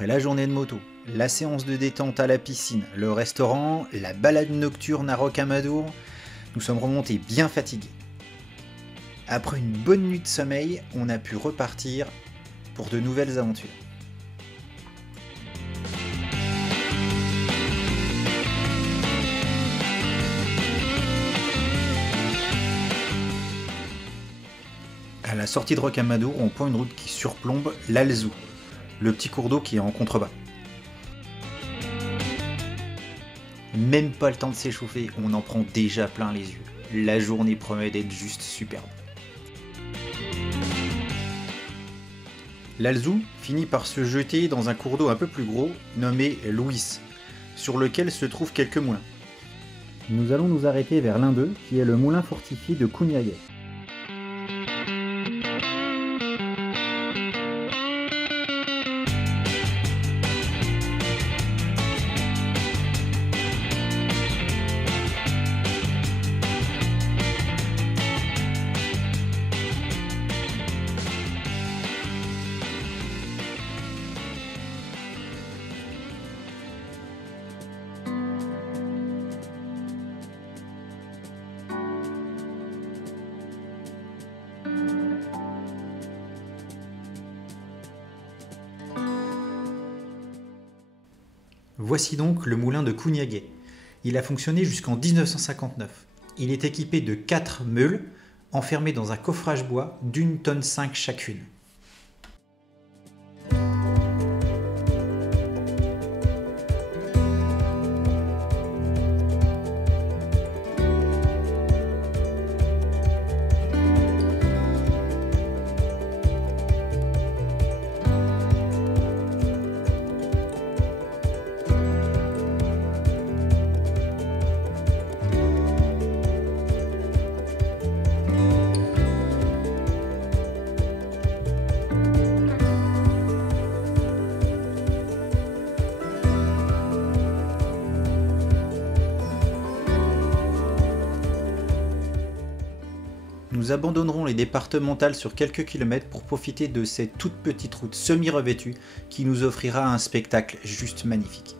Après la journée de moto, la séance de détente à la piscine, le restaurant, la balade nocturne à Rocamadour, nous sommes remontés bien fatigués. Après une bonne nuit de sommeil, on a pu repartir pour de nouvelles aventures. À la sortie de Rocamadour, on prend une route qui surplombe l'Alzou, le petit cours d'eau qui est en contrebas. Même pas le temps de s'échauffer, on en prend déjà plein les yeux. La journée promet d'être juste superbe. L'Alzou finit par se jeter dans un cours d'eau un peu plus gros, nommé Louis, sur lequel se trouvent quelques moulins. Nous allons nous arrêter vers l'un d'eux, qui est le moulin fortifié de Cougnaguet. Voici donc le moulin de Cougnaguet. Il a fonctionné jusqu'en 1959. Il est équipé de 4 meules enfermées dans un coffrage bois d'1,5 tonne chacune. Nous abandonnerons les départementales sur quelques kilomètres pour profiter de cette toute petite route semi-revêtue qui nous offrira un spectacle juste magnifique.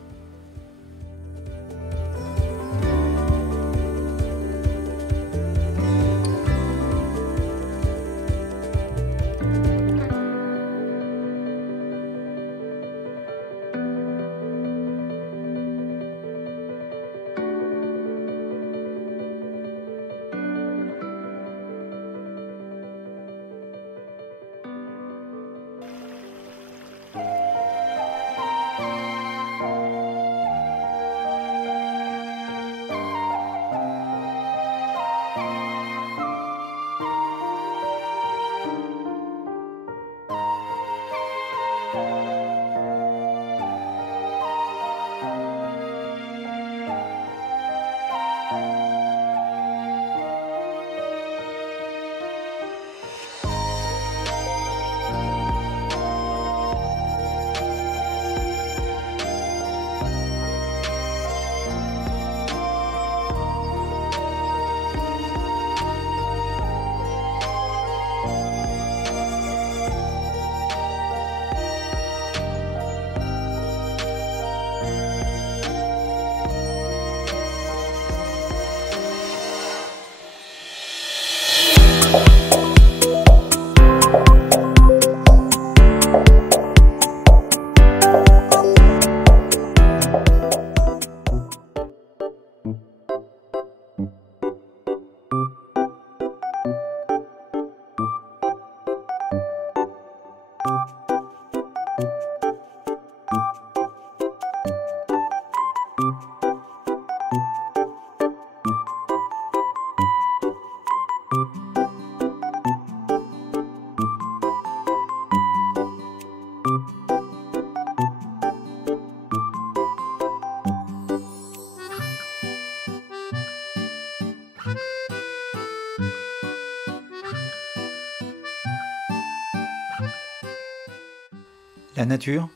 La nature,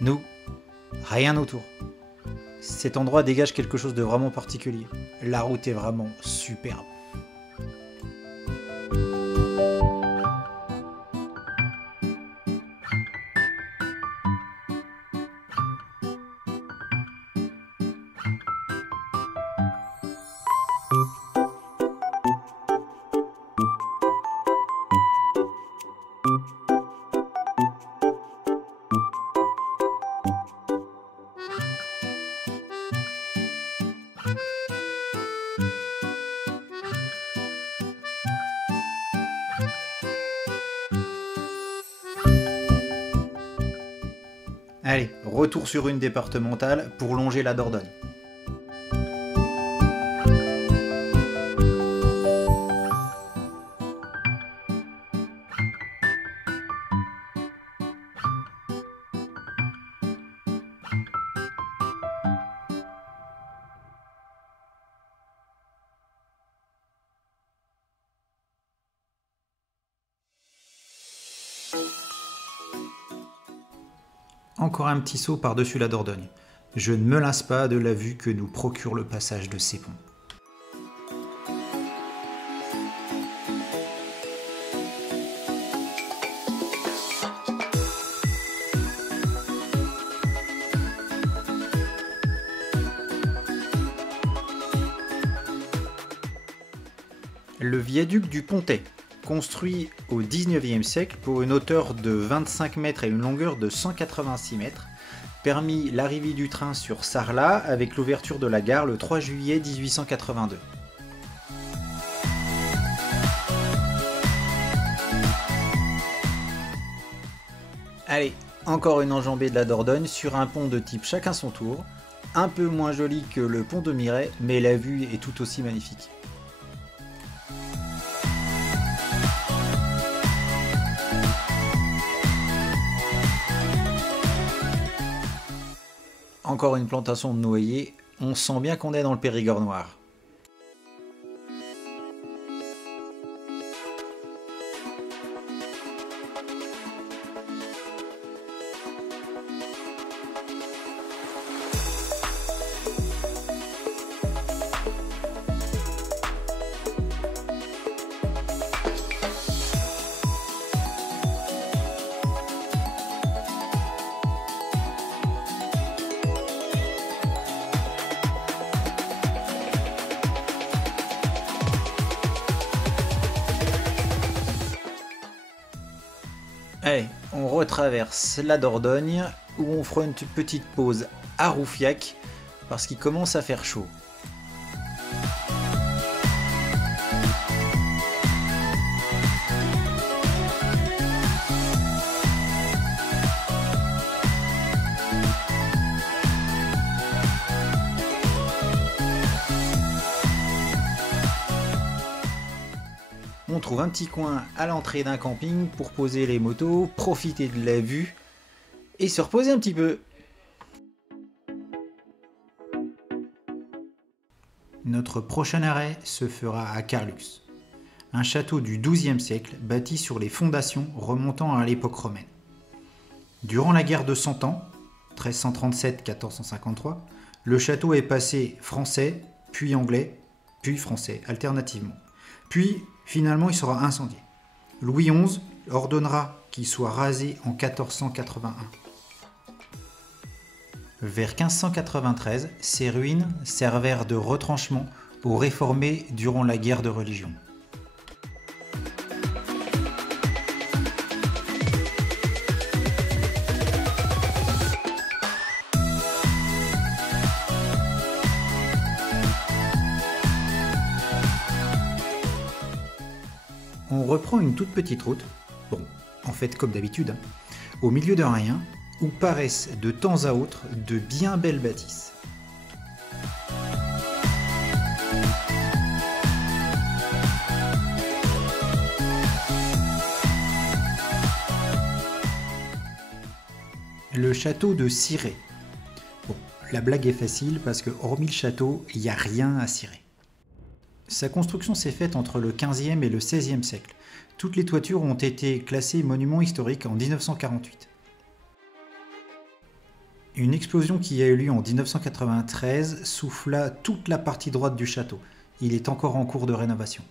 nous, rien autour. Cet endroit dégage quelque chose de vraiment particulier. La route est vraiment superbe. Allez, retour sur une départementale pour longer la Dordogne. Encore un petit saut par-dessus la Dordogne. Je ne me lasse pas de la vue que nous procure le passage de ces ponts. Le viaduc du Pontet, construit au XIXe siècle pour une hauteur de 25 mètres et une longueur de 186 mètres, permit l'arrivée du train sur Sarlat avec l'ouverture de la gare le 3 juillet 1882. Allez, encore une enjambée de la Dordogne sur un pont de type chacun son tour, un peu moins joli que le pont de Miret, mais la vue est tout aussi magnifique. Encore une plantation de noyer, on sent bien qu'on est dans le Périgord noir. Allez, on retraverse la Dordogne où on fera une petite pause à Roufiac parce qu'il commence à faire chaud. On trouve un petit coin à l'entrée d'un camping pour poser les motos, profiter de la vue et se reposer un petit peu. Notre prochain arrêt se fera à Carlux, un château du XIIe siècle bâti sur les fondations remontant à l'époque romaine. Durant la guerre de Cent Ans, 1337-1453, le château est passé français, puis anglais, puis français, alternativement. Puis, finalement, il sera incendié. Louis XI ordonnera qu'il soit rasé en 1481. Vers 1593, ces ruines servèrent de retranchement aux réformés durant la guerre de religion. On reprend une toute petite route, bon, en fait comme d'habitude, au milieu de rien, où paraissent de temps à autre de bien belles bâtisses. Le château de Cirey. Bon, la blague est facile parce que hormis le château, il n'y a rien à cirer. Sa construction s'est faite entre le XVe et le XVIe siècle. Toutes les toitures ont été classées monuments historiques en 1948. Une explosion qui a eu lieu en 1993 souffla toute la partie droite du château. Il est encore en cours de rénovation.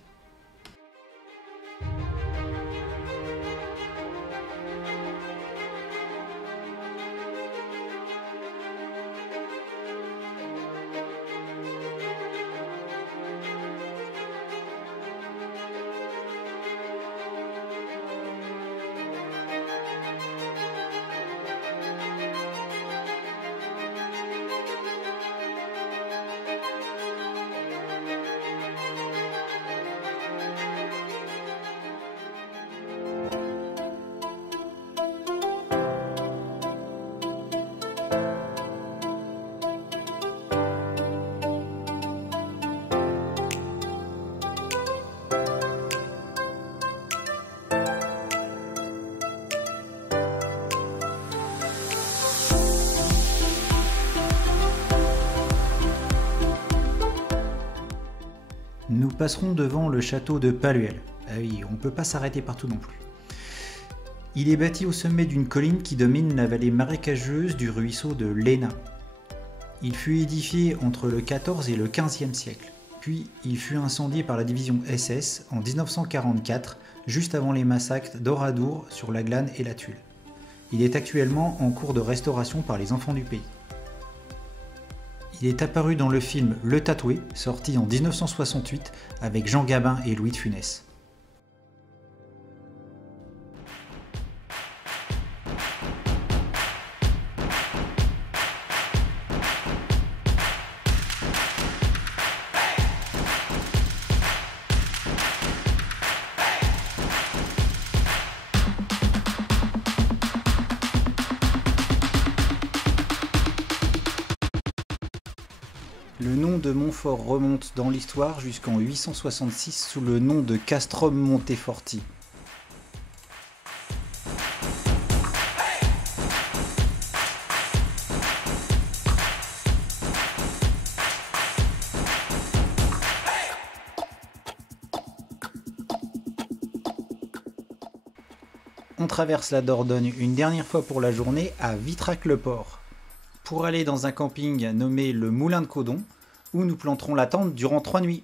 Nous passerons devant le château de Paluel. Ah oui, on ne peut pas s'arrêter partout non plus. Il est bâti au sommet d'une colline qui domine la vallée marécageuse du ruisseau de l'Hénin. Il fut édifié entre le XIVe et le XVe siècle. Puis il fut incendié par la division SS en 1944, juste avant les massacres d'Oradour sur la Glane et la Tuile. Il est actuellement en cours de restauration par les enfants du pays. Il est apparu dans le film Le Tatoué, sorti en 1968 avec Jean Gabin et Louis de Funès. Le nom de Montfort remonte dans l'histoire jusqu'en 866 sous le nom de Castrum Monteforti. On traverse la Dordogne une dernière fois pour la journée à Vitrac-le-Port, pour aller dans un camping nommé le Moulin de Codon, où nous planterons la tente durant 3 nuits.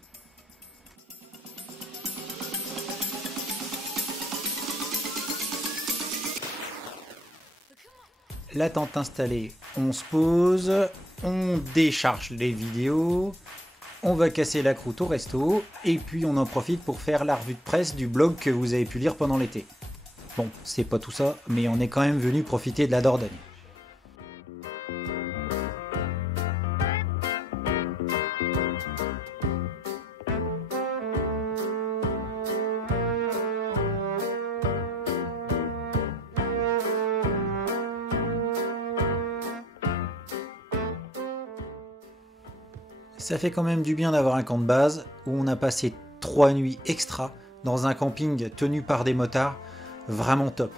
La tente installée, on se pose, on décharge les vidéos, on va casser la croûte au resto, et puis on en profite pour faire la revue de presse du blog que vous avez pu lire pendant l'été. Bon, c'est pas tout ça, mais on est quand même venu profiter de la Dordogne. Ça fait quand même du bien d'avoir un camp de base où on a passé 3 nuits extra dans un camping tenu par des motards, vraiment top.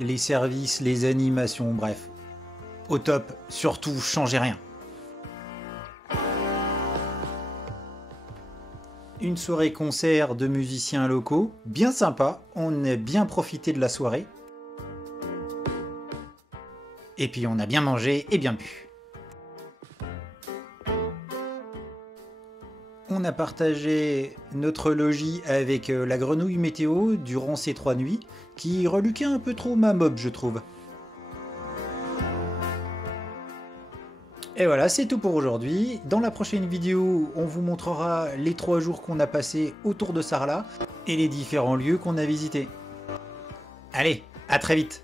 Les services, les animations, bref, au top, surtout changez rien. Une soirée concert de musiciens locaux, bien sympa, on a bien profité de la soirée. Et puis on a bien mangé et bien bu. On a partagé notre logis avec la grenouille météo durant ces 3 nuits, qui reluquait un peu trop ma mob, je trouve. Et voilà, c'est tout pour aujourd'hui. Dans la prochaine vidéo, on vous montrera les 3 jours qu'on a passés autour de Sarlat et les différents lieux qu'on a visités. Allez, à très vite!